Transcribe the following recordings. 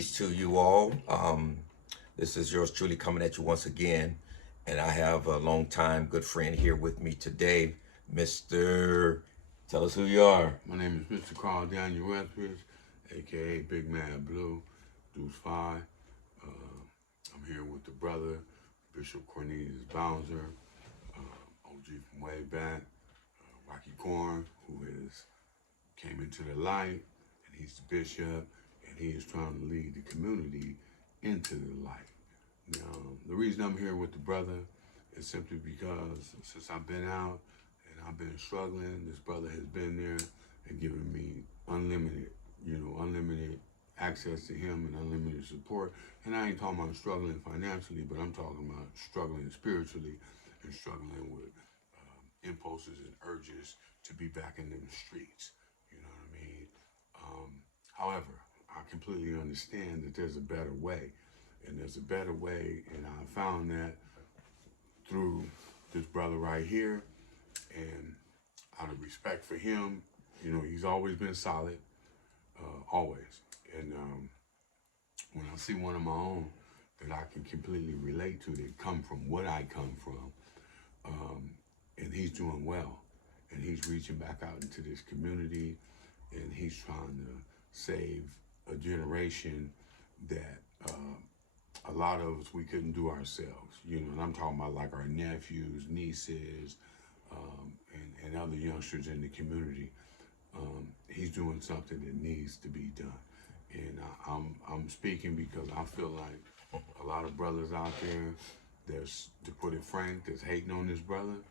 Peace to you all. This is yours truly coming at you once again. And I have a long time good friend here with me today, Mr. Tell us who you are. My name is Mr. Carl Daniel Westbridge, aka Big Man Blue, Deuce 5. I'm here with the brother, Bishop Cornelius Bowser, OG from way back, Rocky Corn, who has came into the light, and he's the bishop, and he is trying to lead the community into the light. Now, the reason I'm here with the brother is simply because since I've been out and I've been struggling, this brother has been there and given me unlimited access to him and unlimited support. And I ain't talking about struggling financially, but I'm talking about struggling spiritually and struggling with impulses and urges to be back in the streets. You know what I mean? However, I completely understand that there's a better way. And there's a better way, and I found that through this brother right here. And out of respect for him, he's always been solid, always. And when I see one of my own that I can completely relate to, that come from what I come from, and he's doing well, and he's reaching back out into this community, and he's trying to save a generation that a lot of us, we couldn't do ourselves, and I'm talking about like our nephews, nieces, and other youngsters in the community. He's doing something that needs to be done. And I'm speaking because I feel like a lot of brothers out there that's, to put it frank, that's hating on this brother.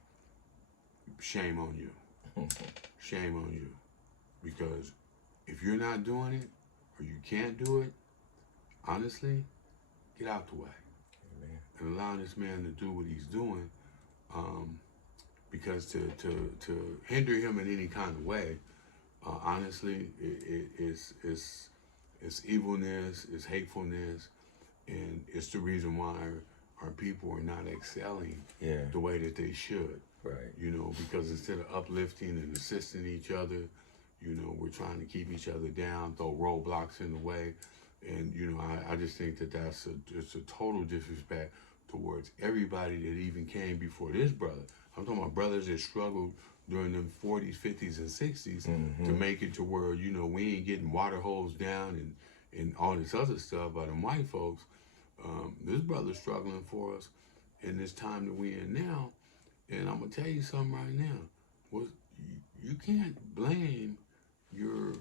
Shame on you. Shame on you. Because if you're not doing it, or you can't do it, honestly, get out the way. Amen. And allow this man to do what he's doing, because to hinder him in any kind of way, honestly, it's evilness, it's hatefulness, and it's the reason why our people are not excelling the way that they should. Right. Because instead of uplifting and assisting each other, we're trying to keep each other down, throw roadblocks in the way. And, I just think that it's a total disrespect towards everybody that even came before this brother. I'm talking about brothers that struggled during the 40s, 50s, and 60s to make it to where, we ain't getting water holes down and all this other stuff by them white folks. This brother's struggling for us in this time that we in now. And I'm going to tell you something right now. You can't blame your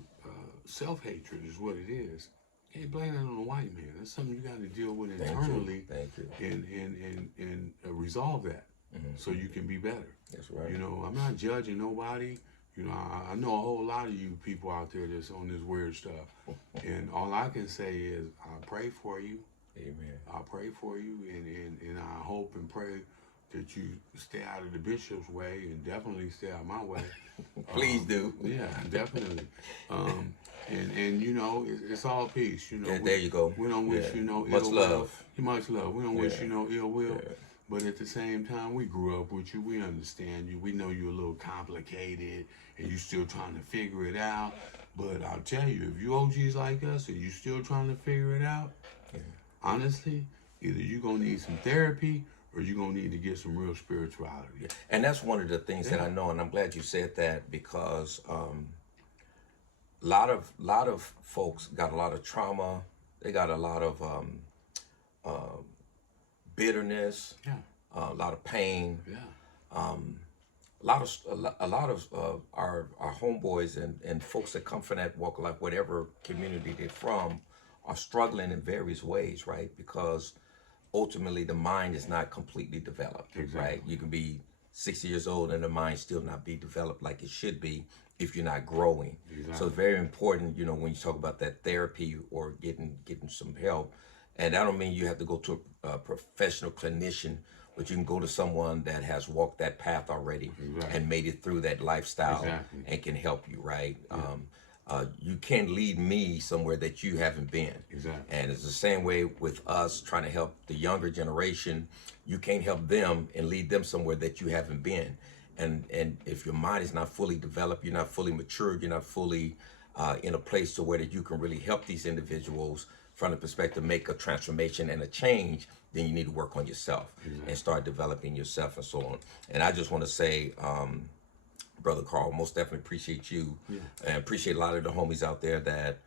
self-hatred is what it is. You can't blame that on a white man. That's something you got to deal with internally. Thank you. And resolve that so you can be better. That's right. I'm not judging nobody. I know a whole lot of you people out there that's on this weird stuff. And all I can say is I pray for you. Amen. I pray for you, and I hope and pray that you stay out of the bishop's way and definitely stay out my way. Please do. Yeah, definitely. It's all peace. There you go. We don't wish you no much ill love. will. Much love. We don't wish you no ill will. Yeah. But at the same time, we grew up with you. We understand you. We know you're a little complicated and you still trying to figure it out. But I'll tell you, if you OGs like us and you still trying to figure it out, honestly, either you're going to need some therapy or you're going to need to get some real spirituality. And that's one of the things that I know, and I'm glad you said that, because a lot of folks got a lot of trauma. They got a lot of bitterness, a lot of pain. A lot of our homeboys and folks that come from that walk of life, whatever community they're from, are struggling in various ways, right? Because ultimately the mind is not completely developed, right? You can be 60 years old and the mind still not be developed like it should be if you're not growing. So it's very important, when you talk about that therapy or getting some help. And I don't mean you have to go to a professional clinician, but you can go to someone that has walked that path already and made it through that lifestyle and can help you, right? You can't lead me somewhere that you haven't been. And it's the same way with us trying to help the younger generation. You can't help them and lead them somewhere that you haven't been. And if your mind is not fully developed, you're not fully matured, you're not fully in a place to where that you can really help these individuals from the perspective make a transformation and a change, then you need to work on yourself and start developing yourself and so on. And I just want to say, Brother Carl, most definitely appreciate you and appreciate a lot of the homies out there that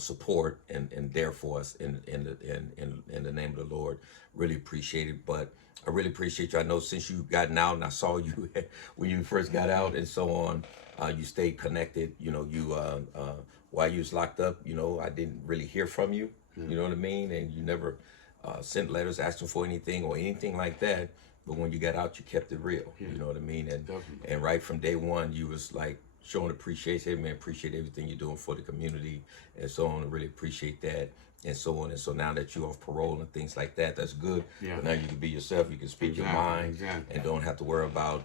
support and dare for us in the name of the Lord. Really appreciate it. But I really appreciate you. I know since you've gotten out and I saw you when you first got out and so on, you stayed connected. You know, you while you was locked up, you know, I didn't really hear from you. You know what I mean? And you never sent letters asking for anything or anything like that. But when you got out, you kept it real. You know what I mean? And right from day one, you was like showing appreciation, man, appreciate everything you're doing for the community and so on. I really appreciate that and so on. And so now that you're off parole and things like that, that's good. But now you can be yourself, you can speak your mind and don't have to worry about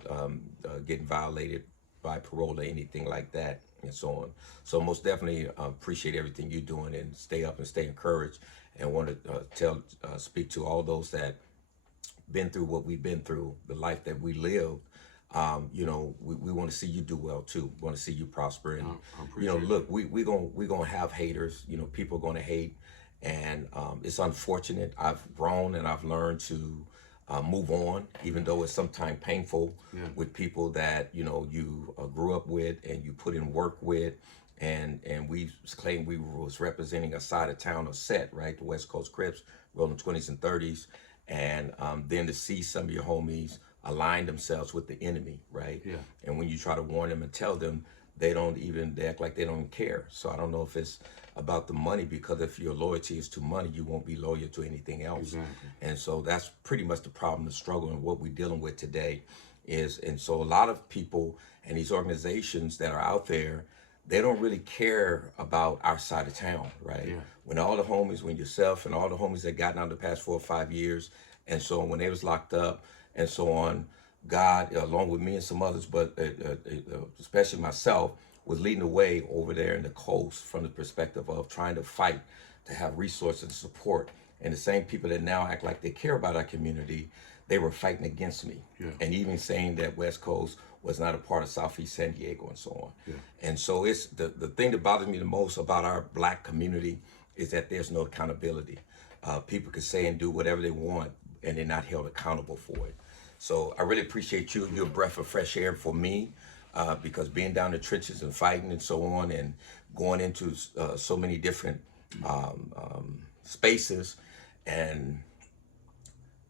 getting violated by parole or anything like that and so on. So most definitely appreciate everything you're doing and stay up and stay encouraged, and want to speak to all those that been through what we've been through, the life that we lived. You know, we want to see you do well too. We want to see you prosper, and you know, look, we gonna have haters. You know, people are gonna hate, and it's unfortunate. I've grown and I've learned to move on, even though it's sometimes painful with people that you know you grew up with and you put in work with. And we claimed we was representing a side of town or set, right? The West Coast Crips, rolling 20s and 30s. And then to see some of your homies align themselves with the enemy, right? And when you try to warn them and tell them, they act like they don't care. So I don't know if it's about the money, because if your loyalty is to money, you won't be loyal to anything else. And so that's pretty much the problem, the struggle, and what we're dealing with today is, and so a lot of people and these organizations that are out there, they don't really care about our side of town, right? When all the homies, when yourself and all the homies that gotten out the past 4 or 5 years, and so when they was locked up and so on, God, along with me and some others, but especially myself, was leading the way over there in the coast from the perspective of trying to fight to have resources and support. And the same people that now act like they care about our community, they were fighting against me. And even saying that West Coast was not a part of Southeast San Diego and so on. And so it's the thing that bothers me the most about our black community is that there's no accountability. People can say and do whatever they want and they're not held accountable for it. So I really appreciate you. You're a breath of fresh air for me, because being down the trenches and fighting and so on and going into so many different spaces and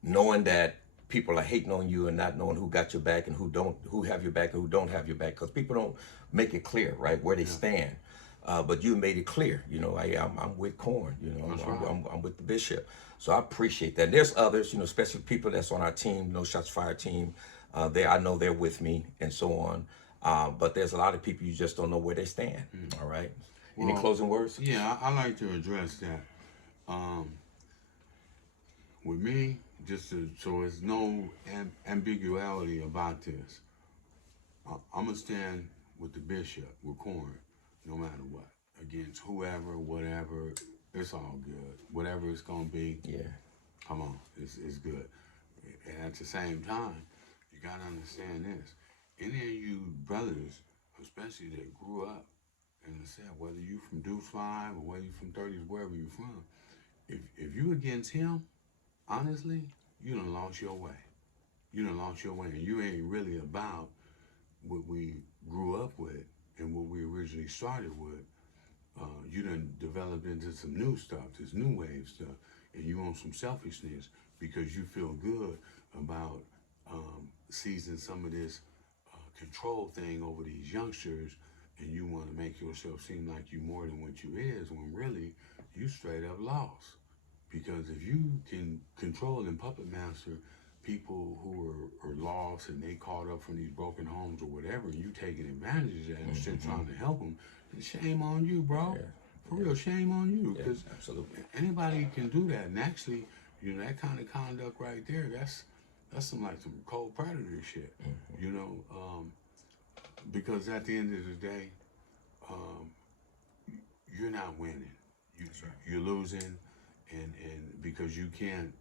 knowing that people are hating on you and not knowing who got your back and who have your back and who don't have your back, because people don't make it clear, right, where they stand. But you made it clear, you know, I'm with Corn, you know, I'm with the Bishop. So I appreciate that. There's others, you know, especially people that's on our team, No Shots Fired team. I know they're with me and so on. But there's a lot of people you just don't know where they stand. All right. Any closing words? Yeah, I like to address that. With me, so there's no ambiguity about this. I'm gonna stand with the Bishop, with Corn, no matter what, against whoever, whatever. It's all good. Whatever it's gonna be. Come on, it's good. And at the same time, you gotta understand this. Any of you brothers, especially that grew up in the set, whether you from Deuce 5 or whether you from 30s, wherever you from, if you against him, honestly, you done lost your way. You done lost your way, and you ain't really about what we grew up with and what we originally started with. You done developed into some new stuff, this new wave stuff, and you on some selfishness because you feel good about seizing some of this control thing over these youngsters, and you want to make yourself seem like you more than what you is, when really you straight up lost. Because if you can control and puppet master people who are lost and they caught up from these broken homes or whatever, and you taking advantage of that instead of trying to help them, then shame on you, bro. For real, shame on you. Because absolutely, anybody can do that. And actually, you know, that kind of conduct right there, that's some cold predator shit. You know, because at the end of the day, you're not winning. You're losing, and because you can't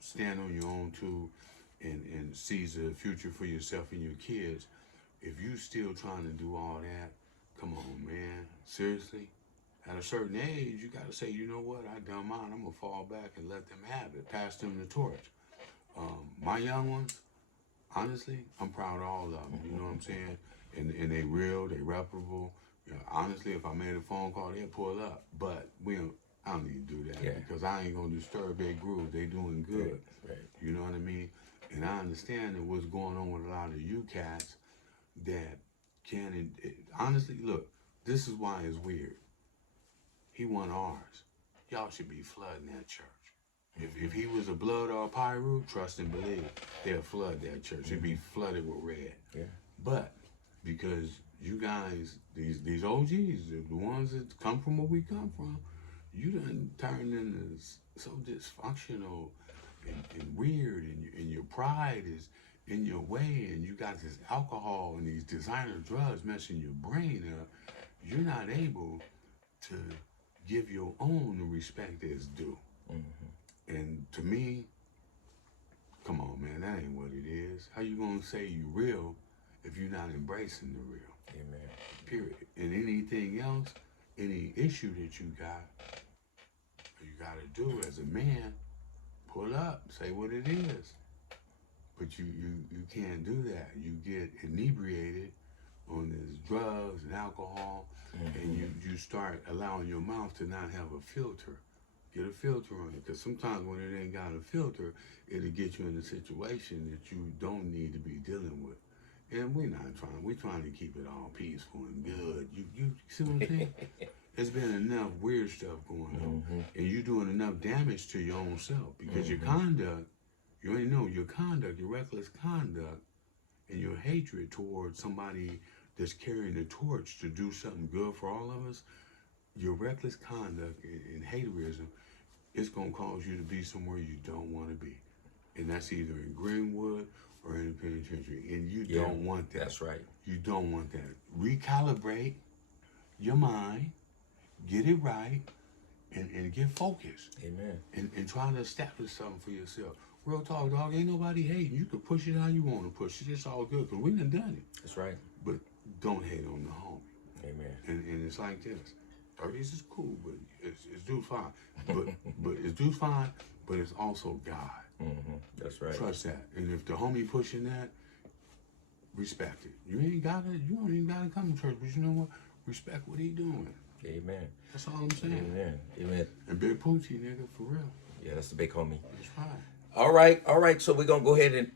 stand on your own too and seize a future for yourself and your kids. If you still trying to do all that, come on, man. Seriously? at a certain age, you got to say, you know what, I done mine. I'm going to fall back and let them have it. Pass them the torch. My young ones, honestly, I'm proud of all of them. You know what I'm saying? And they real, they reputable. You know, honestly, if I made a phone call, they'd pull up. But I don't need to do that because I ain't going to disturb their groove. They doing good. Right. You know what I mean? And I understand that what's going on with a lot of you cats that honestly, look, this is why it's weird. He won ours. Y'all should be flooding that church. If he was a blood or a pyro, trust and believe, they'll flood that church. It'd be flooded with red. Yeah. But because you guys, these OGs, the ones that come from where we come from, you done turned into so dysfunctional and weird, and your pride is in your way, and you got this alcohol and these designer drugs messing your brain up. You're not able to give your own the respect that's due. And to me, come on, man, that ain't what it is. How you gonna say you real if you're not embracing the real? Amen. Period. And anything else, any issue that you gotta do as a man, pull up, say what it is. But you can't do that. You get inebriated on this drugs and alcohol, and you start allowing your mouth to not have a filter. Get a filter on it, because sometimes when it ain't got a filter, it'll get you in a situation that you don't need to be dealing with. And we're trying to keep it all peaceful and good. You see what I'm saying? There's been enough weird stuff going on, and you're doing enough damage to your own self, because your conduct, you already know your conduct, your reckless conduct, and your hatred towards somebody that's carrying the torch to do something good for all of us, your reckless conduct and haterism is going to cause you to be somewhere you don't want to be. And that's either in Greenwood or in the penitentiary. And you don't want that. That's right. You don't want that. Recalibrate your mind, get it right, and get focused. Amen. And try to establish something for yourself. Real talk, dog, ain't nobody hating. You can push it how you want to push it. It's all good, because we done it. That's right. But don't hate on the homie. Amen. And it's like this. 30s is cool, but it's Deuce fine. But it's Deuce fine, but it's also God. That's right. Trust that. And if the homie pushing that, respect it. You don't even gotta come to church, but you know what? Respect what he doing. Amen. That's all I'm saying. Amen. Amen. And Big Poochie, nigga, for real. Yeah, that's the big homie. That's right. All right. So we're gonna go ahead and